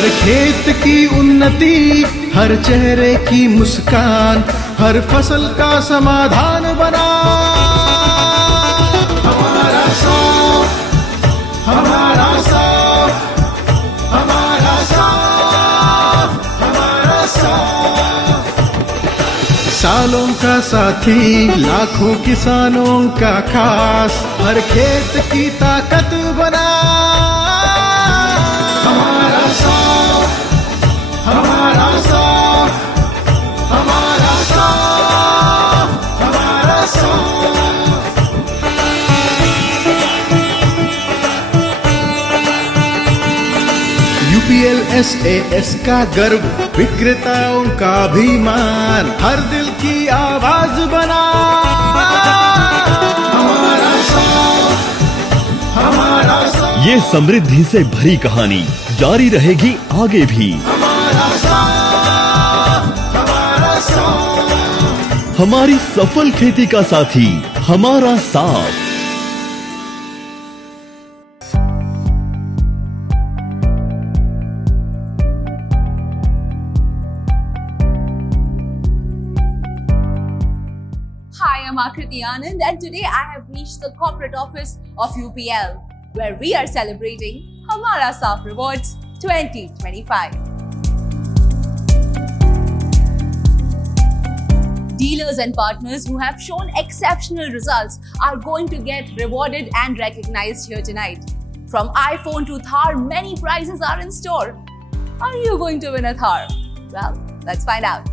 हर खेत की उन्नति, हर चेहरे की मुस्कान, हर फसल का समाधान बना हमारा साफ, हमारा साफ, हमारा साफ, हमारा साफ। सालों का साथी, लाखों किसानों का खास, हर खेत की ताकत बना हमारा साफ, हमारा साफ, हमारा साफ, हमारा साफ। यूपीएल SAS का गर्व, विक्रेताओं का अभिमान, हर दिल की आवाज बना हमारा साफ, हमारा साफ। ये समृद्धि से भरी कहानी जारी रहेगी आगे भी। हमारा साफ, हमारा साफ। हमारी सफल खेती का साथी हमारा साफ। Hi, I'm Akriti Anand, and today I have reached the corporate office of UPL, where we are celebrating Hamara Saaf Rewards 2025. Dealers and partners who have shown exceptional results are going to get rewarded and recognized here tonight. From iPhone to Thar, many prizes are in store. Are you going to win a Thar? Well, let's find out.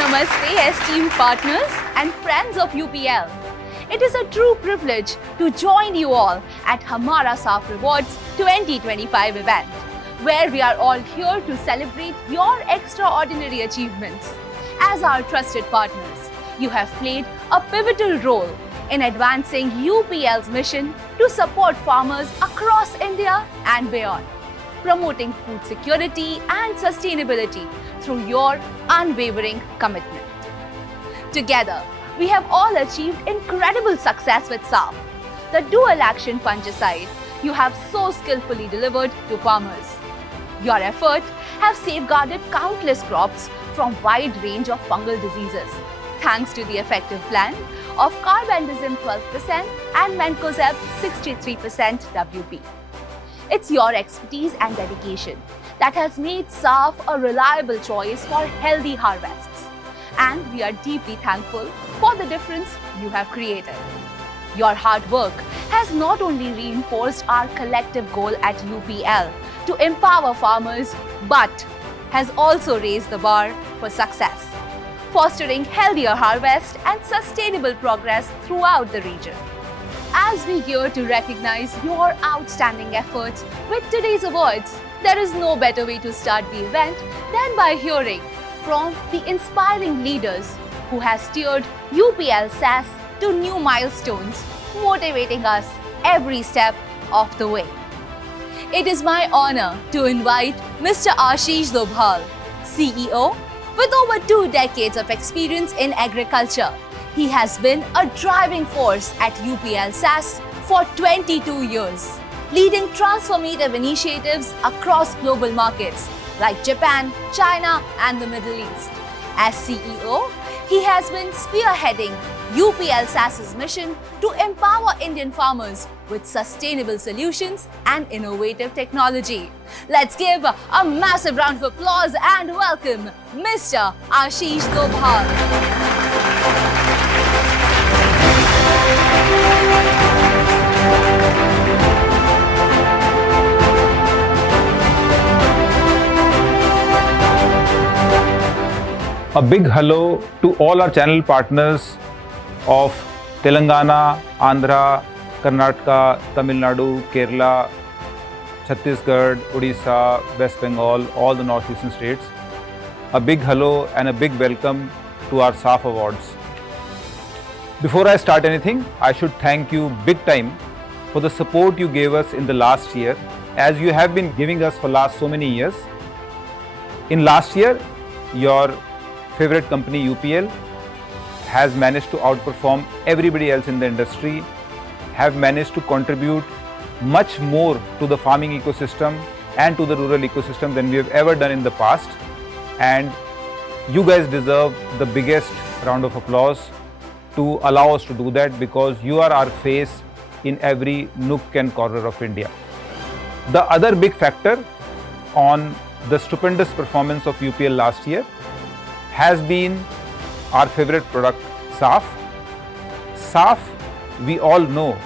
Namaste, esteemed partners and friends of UPL. It is a true privilege to join you all at Hamara Saaf Rewards 2025 event, where we are all here to celebrate your extraordinary achievements. As our trusted partners, you have played a pivotal role in advancing UPL's mission to support farmers across India and beyond, promoting food security and sustainability through your unwavering commitment. Together, we have all achieved incredible success with SAF, the dual action fungicide you have so skillfully delivered to farmers. Your effort has safeguarded countless crops from wide range of fungal diseases, thanks to the effective blend of carbendazim 12% and mancozeb 63% WP. It's your expertise and dedication that has made SAF a reliable choice for healthy harvests. And we are deeply thankful for the difference you have created. Your hard work has not only reinforced our collective goal at UPL to empower farmers, but has also raised the bar for success, fostering healthier harvest and sustainable progress throughout the region. As we gear to recognize your outstanding efforts with today's awards, there is no better way to start the event than by hearing from the inspiring leaders who have steered UPL SAS to new milestones, motivating us every step of the way. It is my honor to invite Mr. Ashish Dobhal, CEO with over 2 decades of experience in agriculture. He has been a driving force at UPL SAS for 22 years, leading transformative initiatives across global markets like Japan, China, and the Middle East. As CEO, he has been spearheading UPL SAS's mission to empower Indian farmers with sustainable solutions and innovative technology. Let's give a massive round of applause and welcome Mr. Ashish Dobhal. A big hello to all our channel partners of Telangana, Andhra, Karnataka, Tamil Nadu, Kerala, Chhattisgarh, Odisha, West Bengal, all the northeastern states. A big hello and a big welcome to our SAF Awards. Before I start anything, I should thank you big time for the support you gave us in the last year, as you have been giving us for last so many years. In last year, your favorite company UPL has managed to outperform everybody else in the industry, have managed to contribute much more to the farming ecosystem and to the rural ecosystem than we have ever done in the past. And you guys deserve the biggest round of applause to allow us to do that, because you are our face in every nook and corner of India. The other big factor on the stupendous performance of UPL last year has been our favorite product, SAF. SAF, we all know,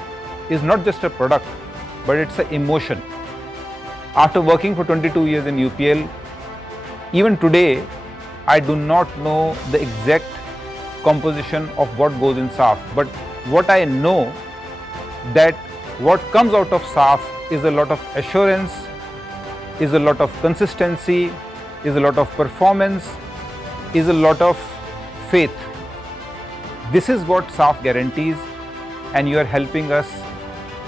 is not just a product, but it's an emotion. After working for 22 years in UPL, even today, I do not know the exact composition of what goes in SAF, but what I know, that what comes out of SAF is a lot of assurance, is a lot of consistency, is a lot of performance, is a lot of faith. This is what SAF guarantees, and you are helping us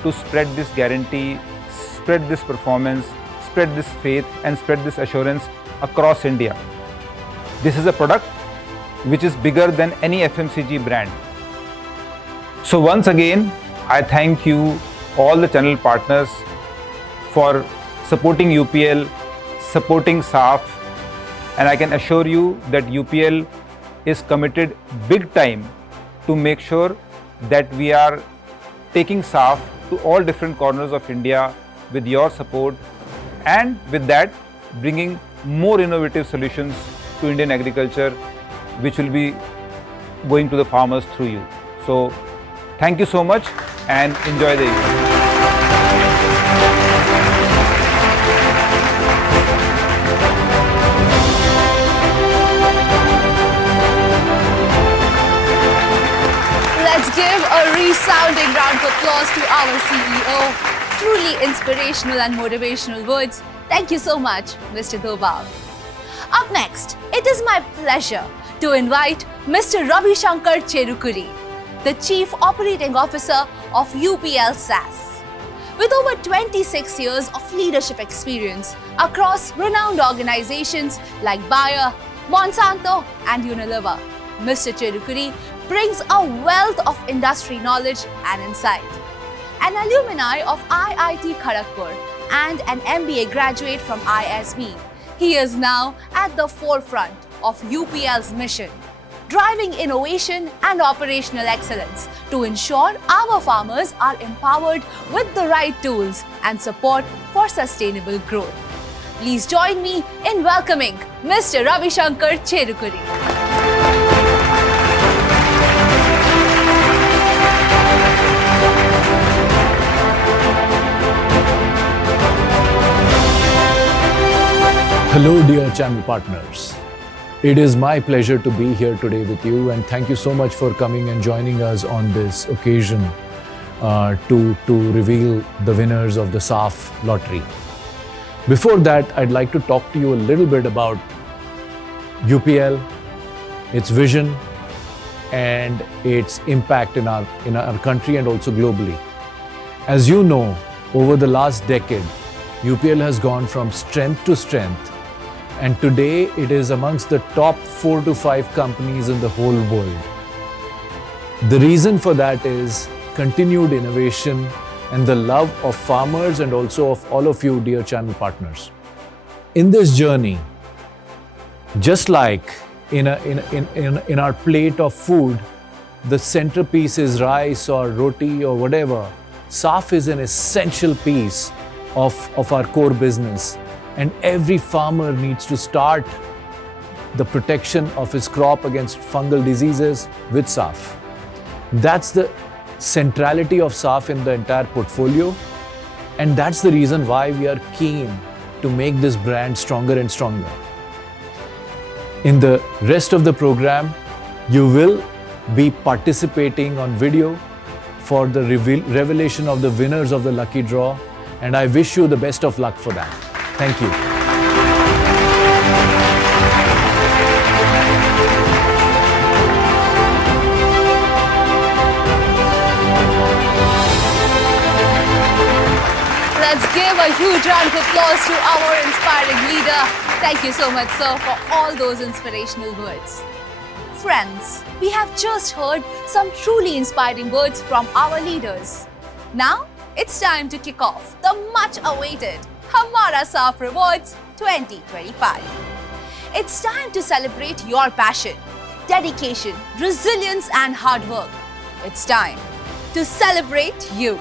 to spread this guarantee, spread this performance, spread this faith, and spread this assurance across India. This is a product which is bigger than any FMCG brand. So once again, I thank you, all the channel partners, for supporting UPL, supporting SAF, and I can assure you that UPL is committed big time to make sure that we are taking SAF to all different corners of India with your support, and with that bringing more innovative solutions to Indian agriculture, which will be going to the farmers through you. So thank you so much and enjoy the evening. Let's give a resounding round of applause to our CEO. Truly inspirational and motivational words. Thank you so much, Mr. Dobal. Up next, it is my pleasure to invite Mr. Ravi Shankar Cherukuri, the Chief Operating Officer of UPL SAS. With over 26 years of leadership experience across renowned organizations like Bayer, Monsanto, and Unilever, Mr. Cherukuri brings a wealth of industry knowledge and insight. An alumni of IIT Kharagpur and an MBA graduate from ISB, he is now at the forefront of UPL's mission, driving innovation and operational excellence to ensure our farmers are empowered with the right tools and support for sustainable growth. Please join me in welcoming Mr. Ravi Shankar Cherukuri. Hello dear channel partners. It is my pleasure to be here today with you, and thank you so much for coming and joining us on this occasion to reveal the winners of the SAF lottery. Before that, I'd like to talk to you a little bit about UPL, its vision and its impact in our country and also globally. As you know, over the last decade, UPL has gone from strength to strength, and today it is amongst the top 4 to 5 companies in the whole world. The reason for that is continued innovation and the love of farmers and also of all of you, dear channel partners. In this journey, just like in our plate of food, the centerpiece is rice or roti or whatever, SAF is an essential piece of our core business. And every farmer needs to start the protection of his crop against fungal diseases with SAF. That's the centrality of SAF in the entire portfolio. And that's the reason why we are keen to make this brand stronger and stronger. In the rest of the program, you will be participating on video for the revelation of the winners of the lucky draw. And I wish you the best of luck for that. Thank you. Let's give a huge round of applause to our inspiring leader. Thank you so much, sir, for all those inspirational words. Friends, we have just heard some truly inspiring words from our leaders. Now, it's time to kick off the much-awaited Hamara Saaf Rewards 2025. It's time to celebrate your passion, dedication, resilience, and hard work. It's time to celebrate you.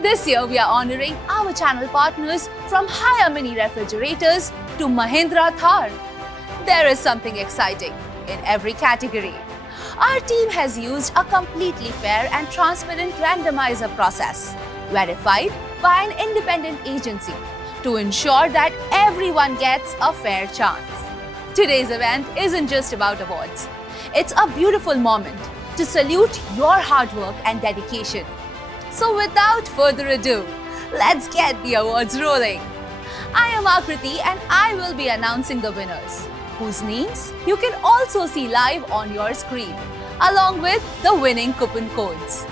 This year, we are honoring our channel partners from Haya Mini Refrigerators to Mahindra Thar. There is something exciting in every category. Our team has used a completely fair and transparent randomizer process, verified by an independent agency, to ensure that everyone gets a fair chance. Today's event isn't just about awards. It's a beautiful moment to salute your hard work and dedication. So without further ado, let's get the awards rolling. I am Akriti and I will be announcing the winners, whose names you can also see live on your screen, along with the winning coupon codes.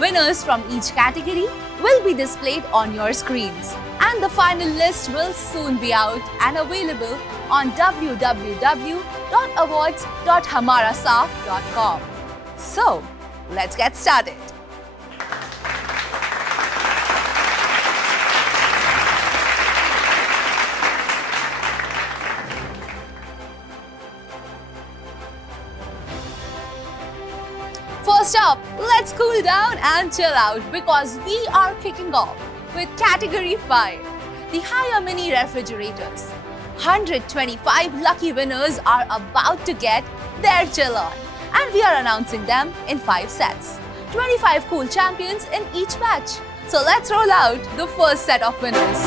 Winners from each category will be displayed on your screens, and the final list will soon be out and available on www.awards.hamarasaaf.com. So, let's get started. First up, let's cool down and chill out because we are kicking off with Category 5, the Haya Mini Refrigerators. 125 lucky winners are about to get their chill on, and we are announcing them in 5 sets. 25 cool champions in each batch. So let's roll out the first set of winners.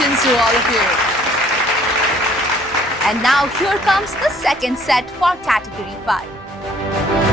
Congratulations to all of you. And now here comes the second set for Category 5.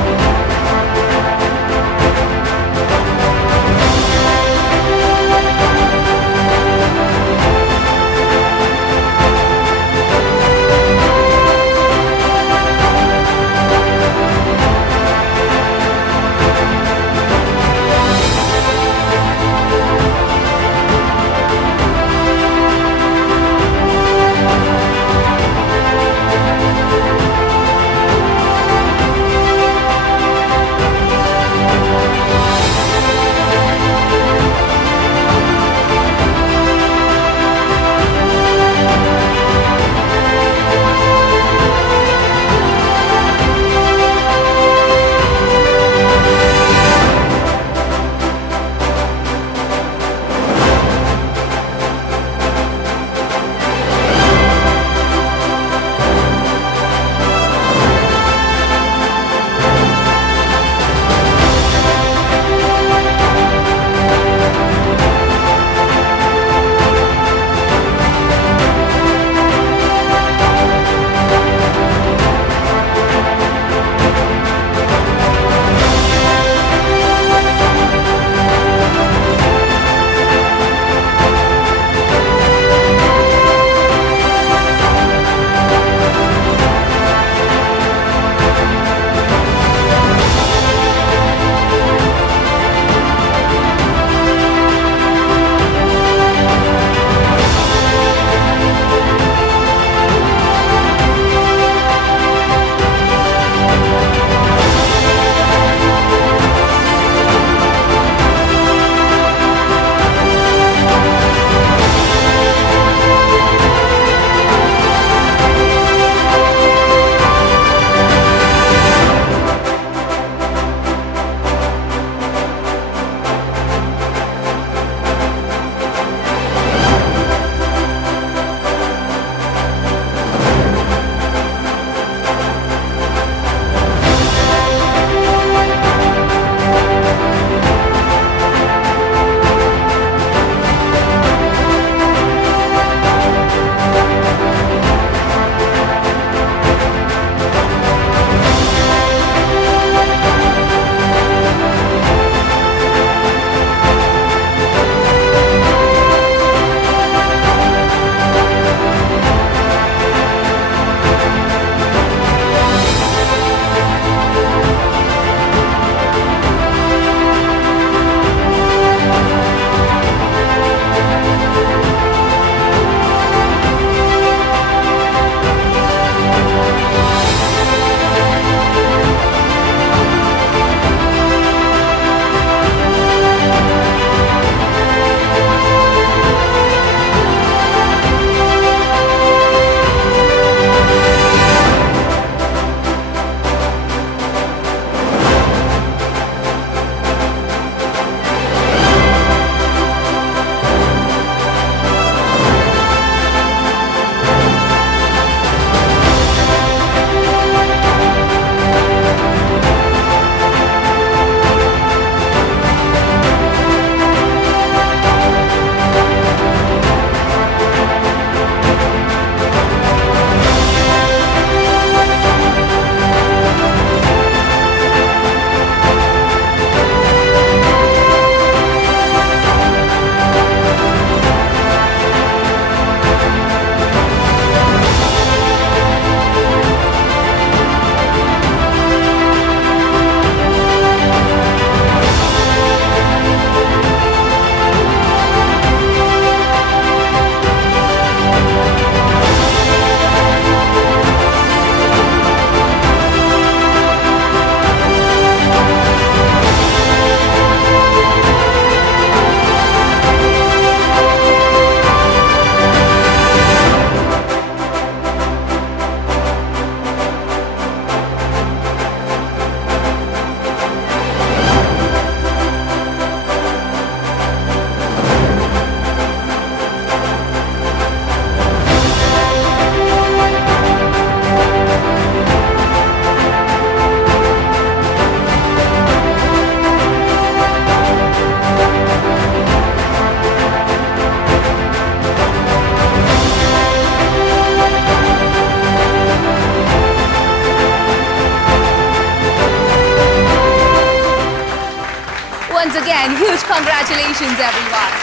once again, huge congratulations, everyone.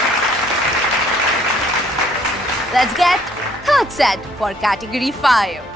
Let's get third set for category 5.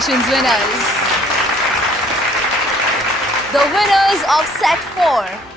Congratulations, winners. The winners of set 4.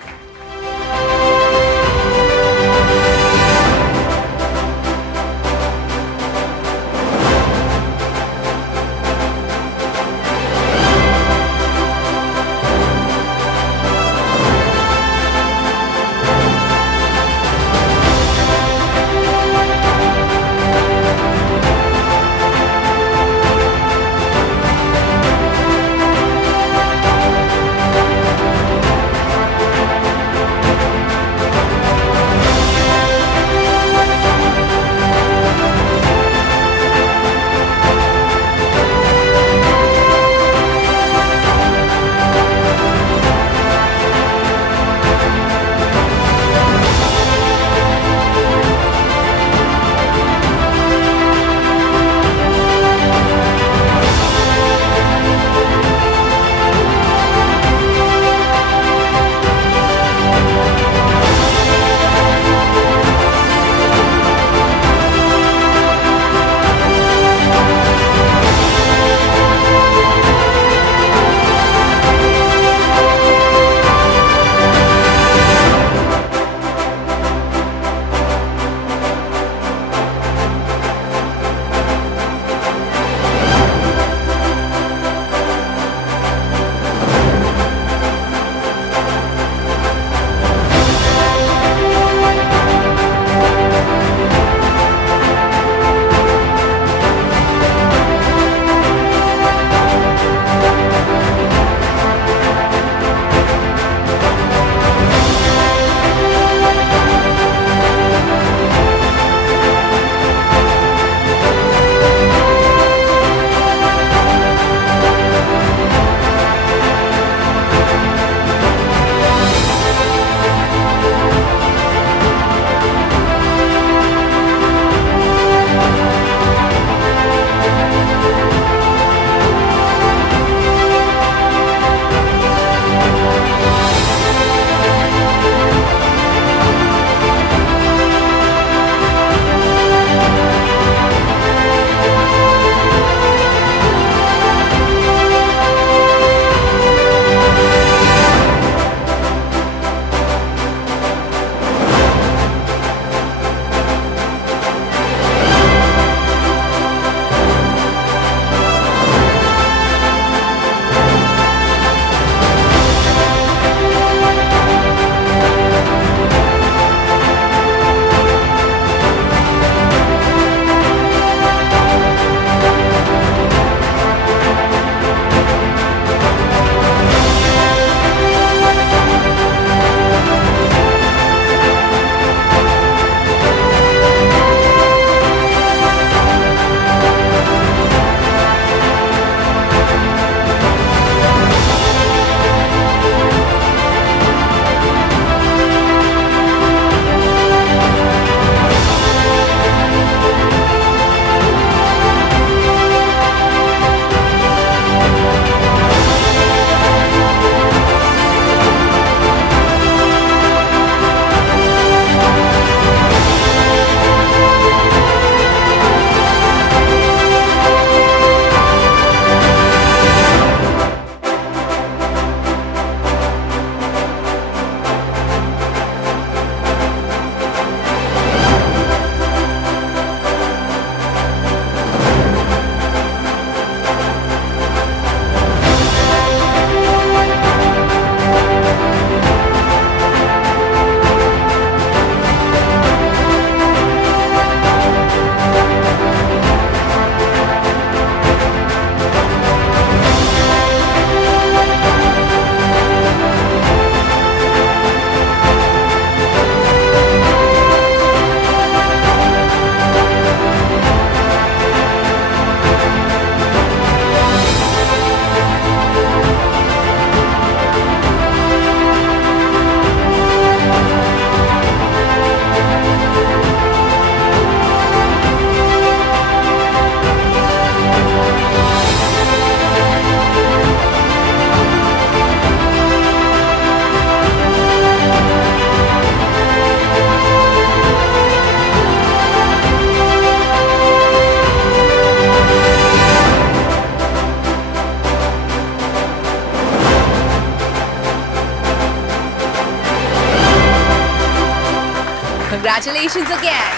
Congratulations again.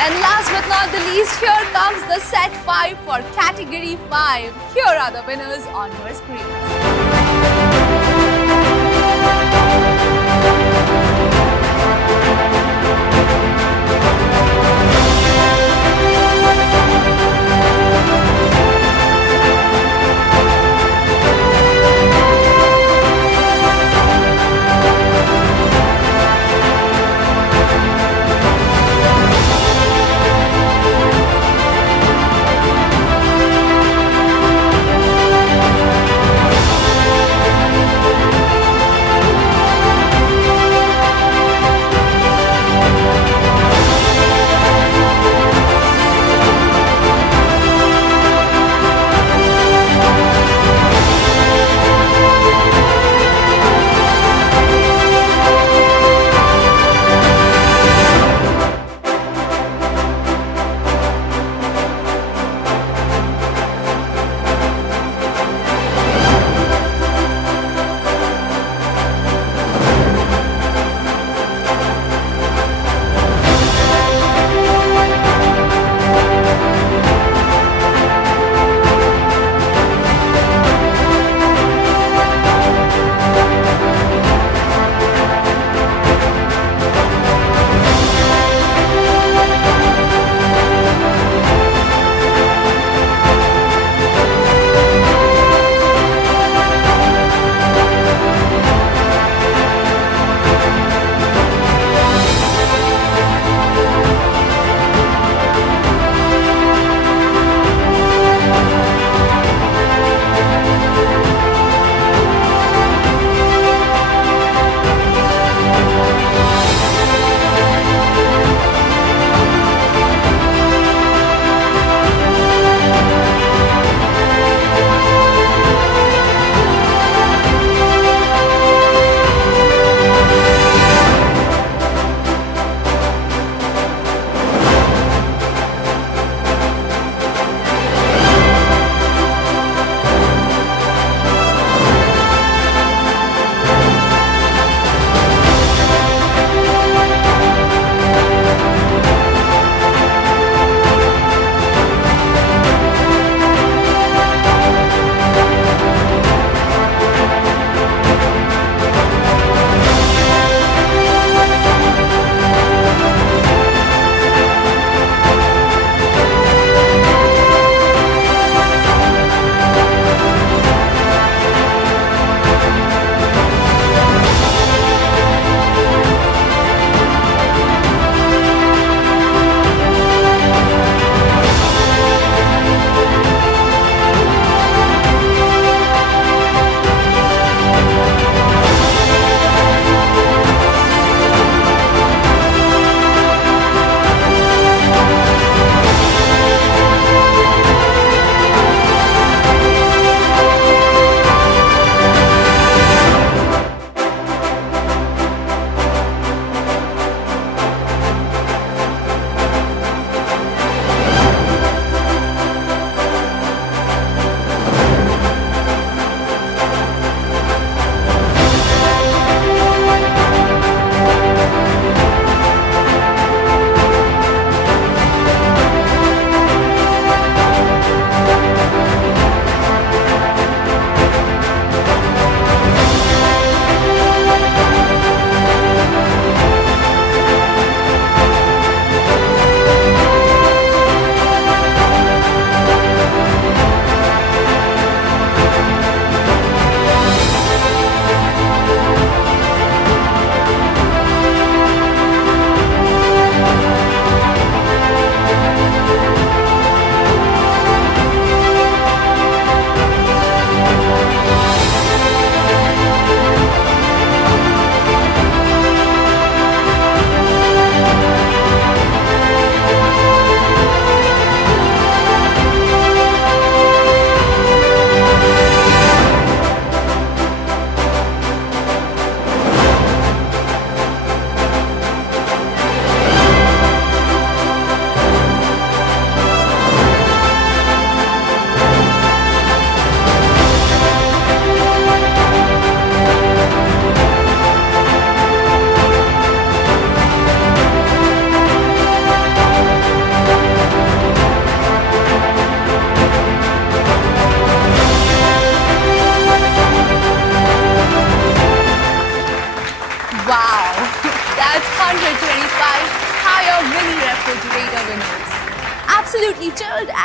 And last but not the least, here comes the set 5 for category 5. Here are the winners on your screen.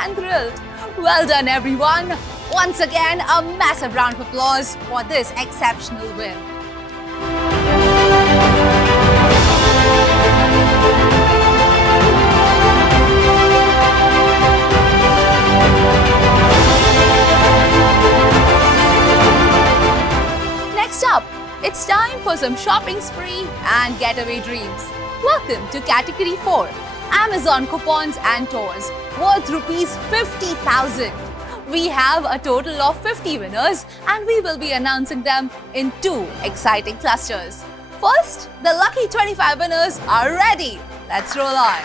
and thrilled. Well done, everyone. Once again, a massive round of applause for this exceptional win. Next up, it's time for some shopping spree and getaway dreams. Welcome to Category 4, Amazon Coupons and Tours, worth rupees 50,000. We have a total of 50 winners and we will be announcing them in 2 exciting clusters. First, the lucky 25 winners are ready. Let's roll on.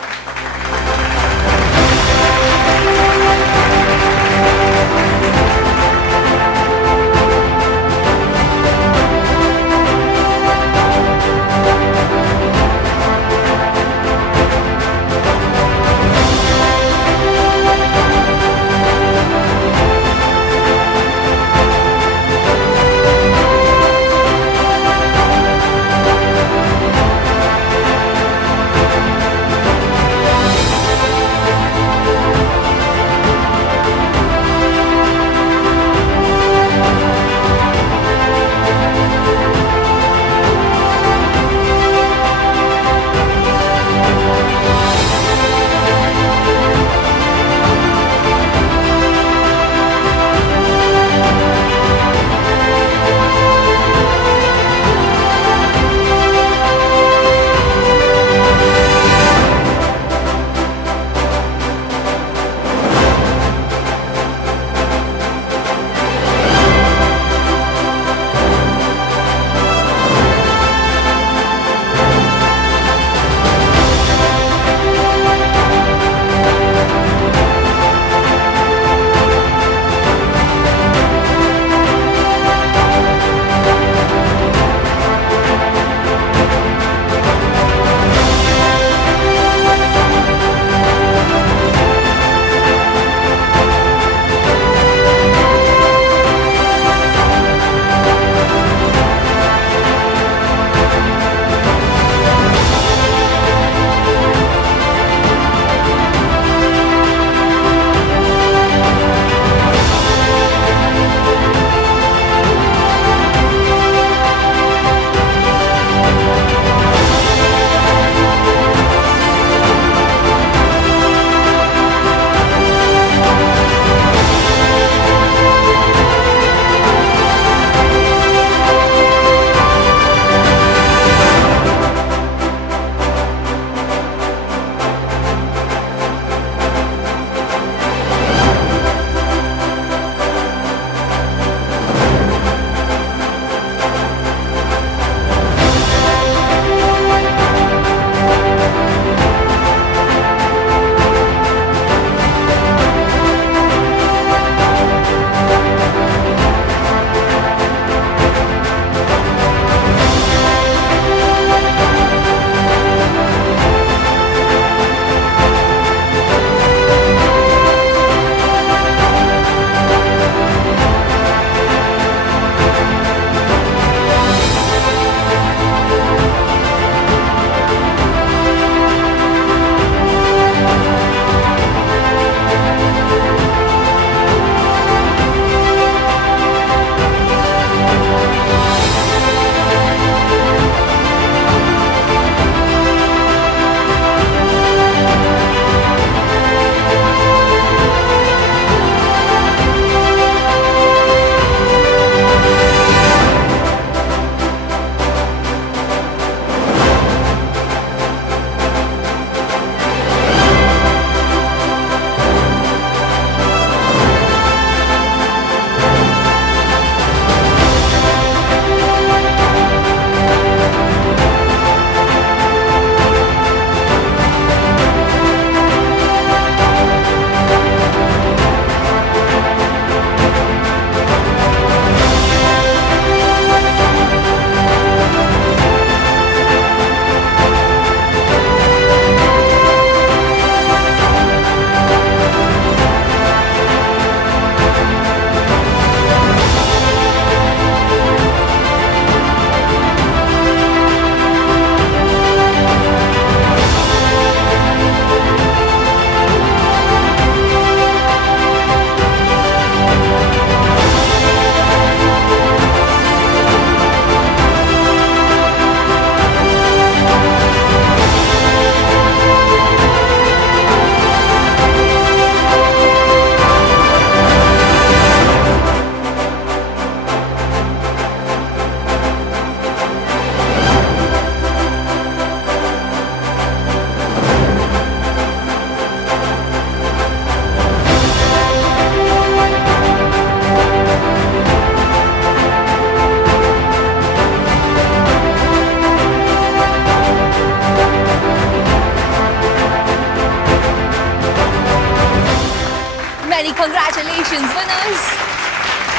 winners.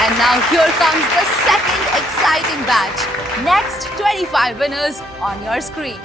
And now here comes the second exciting batch. Next 25 winners on your screen.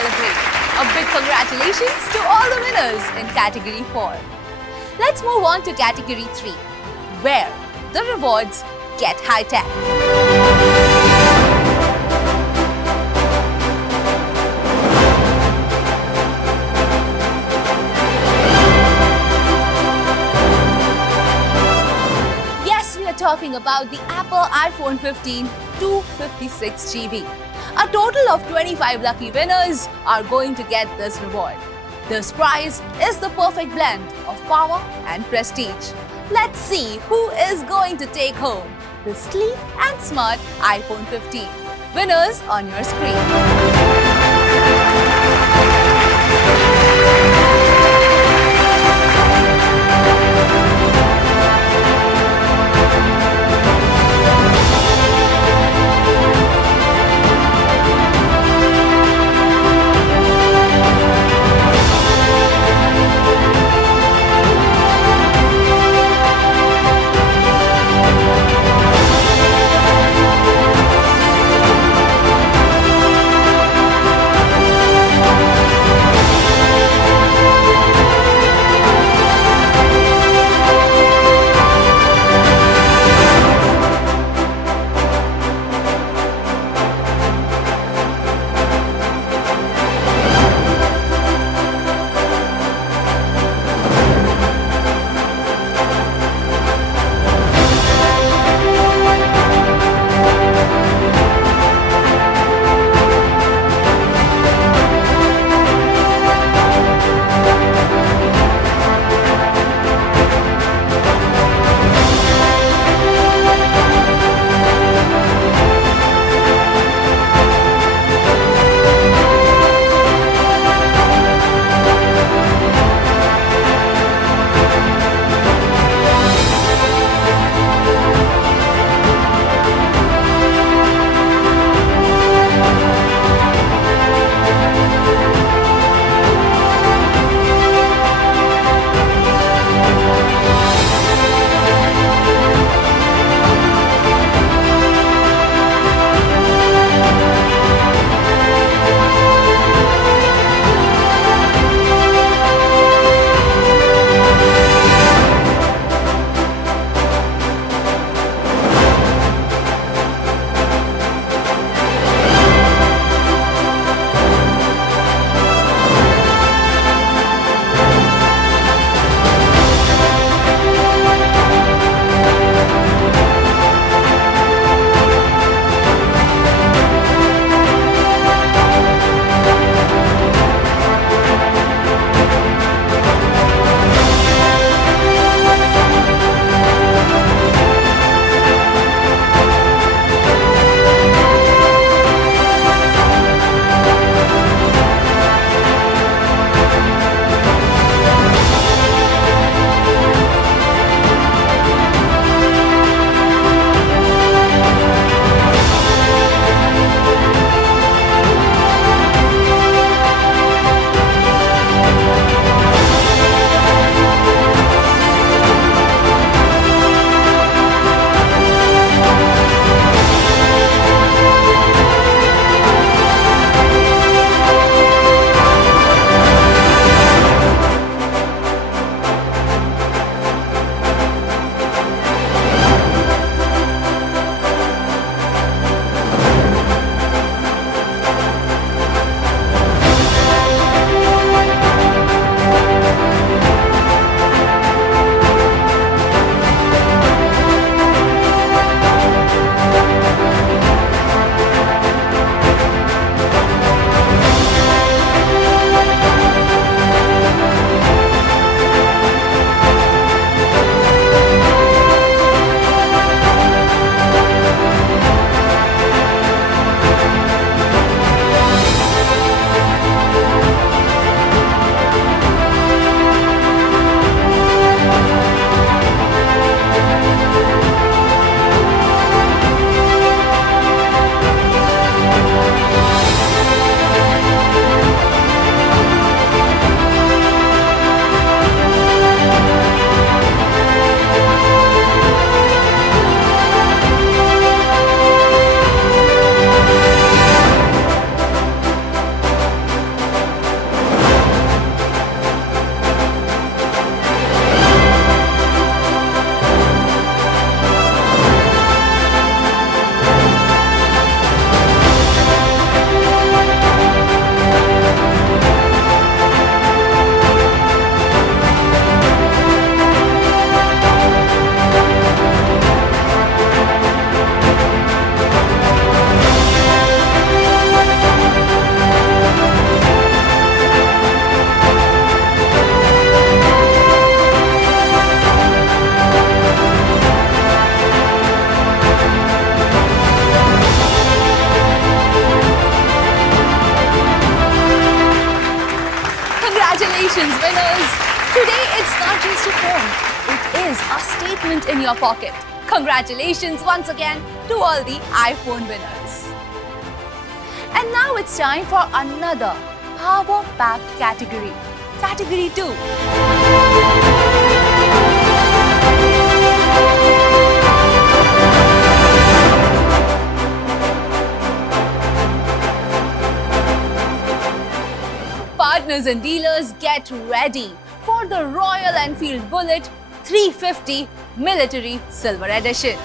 celebrate. A big congratulations to all the winners in Category 4. Let's move on to Category 3, where the rewards get high-tech. Yes, we are talking about the Apple iPhone 15 256 GB. A total of 25 lucky winners are going to get this reward. This prize is the perfect blend of power and prestige. Let's see who is going to take home the sleek and smart iPhone 15. Winners on your screen. Congratulations, winners! Today it's not just a phone, it is a statement in your pocket. Congratulations once again to all the iPhone winners. And now it's time for another power-packed category. Category 2. Partners and dealers, get ready for the Royal Enfield Bullet 350 Military Silver Edition.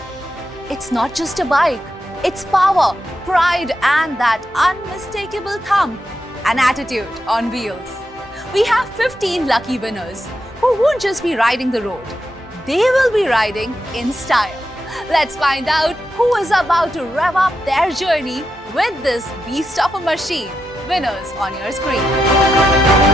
It's not just a bike, it's power, pride, and that unmistakable thump, an attitude on wheels. We have 15 lucky winners who won't just be riding the road, they will be riding in style. Let's find out who is about to rev up their journey with this beast of a machine. Winners on your screen.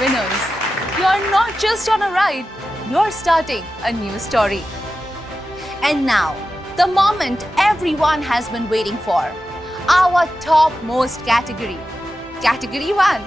winners. You're not just on a ride, you're starting a new story. And now, the moment everyone has been waiting for, our topmost category, Category 1.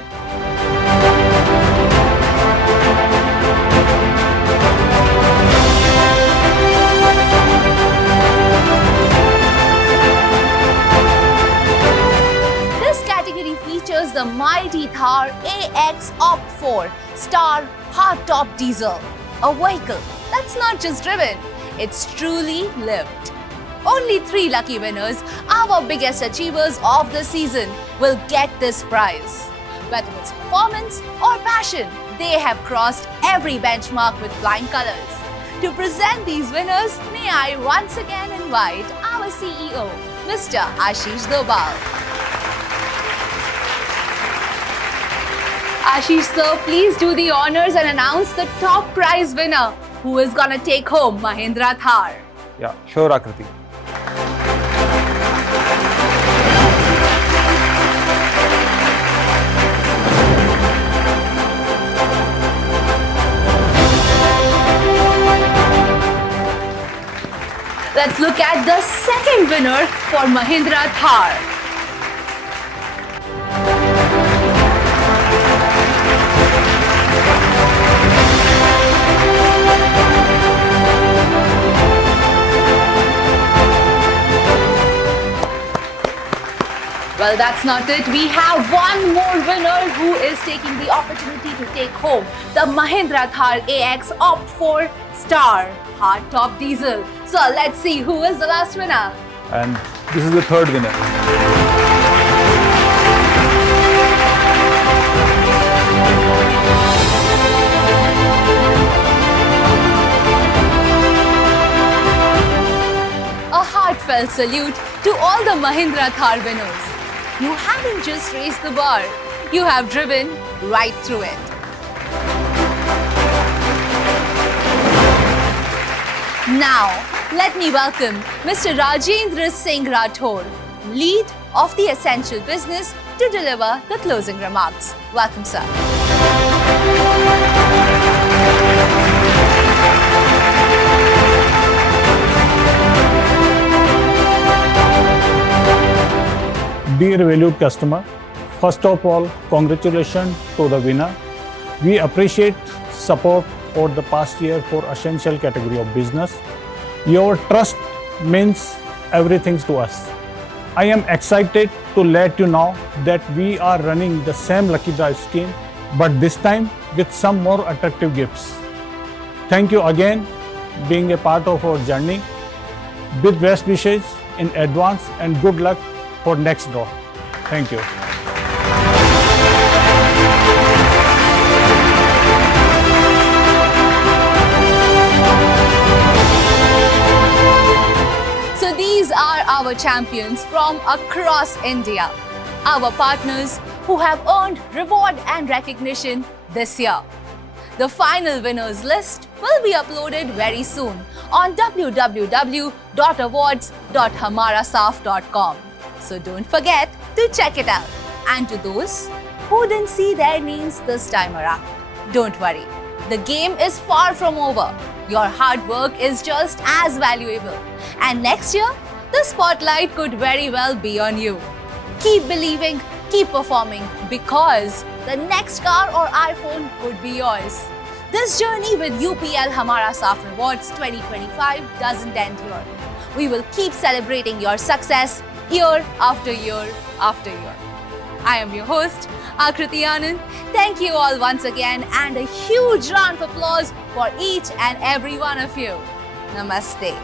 Features the mighty Thar AX Opt4 Star hardtop diesel, a vehicle that's not just driven, it's truly lived. Only 3 lucky winners, our biggest achievers of the season, will get this prize. Whether it's performance or passion, they have crossed every benchmark with flying colors. To present these winners, may I once again invite our CEO, Mr. Ashish Dobal. Ashish sir, please do the honors and announce the top prize winner who is gonna take home Mahindra Thar. Yeah, sure, Akriti. Let's look at the second winner for Mahindra Thar. Well, that's not it. We have one more winner who is taking the opportunity to take home the Mahindra Thar AX Opt 4 Star Hardtop Diesel. So let's see who is the last winner. And this is the third winner. A heartfelt salute to all the Mahindra Thar winners. You haven't just raised the bar, you have driven right through it. Now, let me welcome Mr. Rajendra Singh Rathore, lead of the Essential Business, to deliver the closing remarks. Welcome, sir. Dear valued customer, first of all, congratulations to the winner. We appreciate support over the past year for essential category of business. Your trust means everything to us. I am excited to let you know that we are running the same Lucky Drive scheme, but this time with some more attractive gifts. Thank you again being a part of our journey. With best wishes in advance and good luck for next draw. Thank you. So these are our champions from across India, our partners who have earned reward and recognition this year. The final winners list will be uploaded very soon on www.awards.hamarasaf.com. So don't forget to check it out. And to those who didn't see their names this time around, don't worry. The game is far from over. Your hard work is just as valuable. And next year, the spotlight could very well be on you. Keep believing, keep performing, because the next car or iPhone could be yours. This journey with UPL Hamara Saf Rewards 2025 doesn't end here. We will keep celebrating your success year after year after year. I am your host, Akriti Anand. Thank you all once again, and a huge round of applause for each and every one of you. Namaste.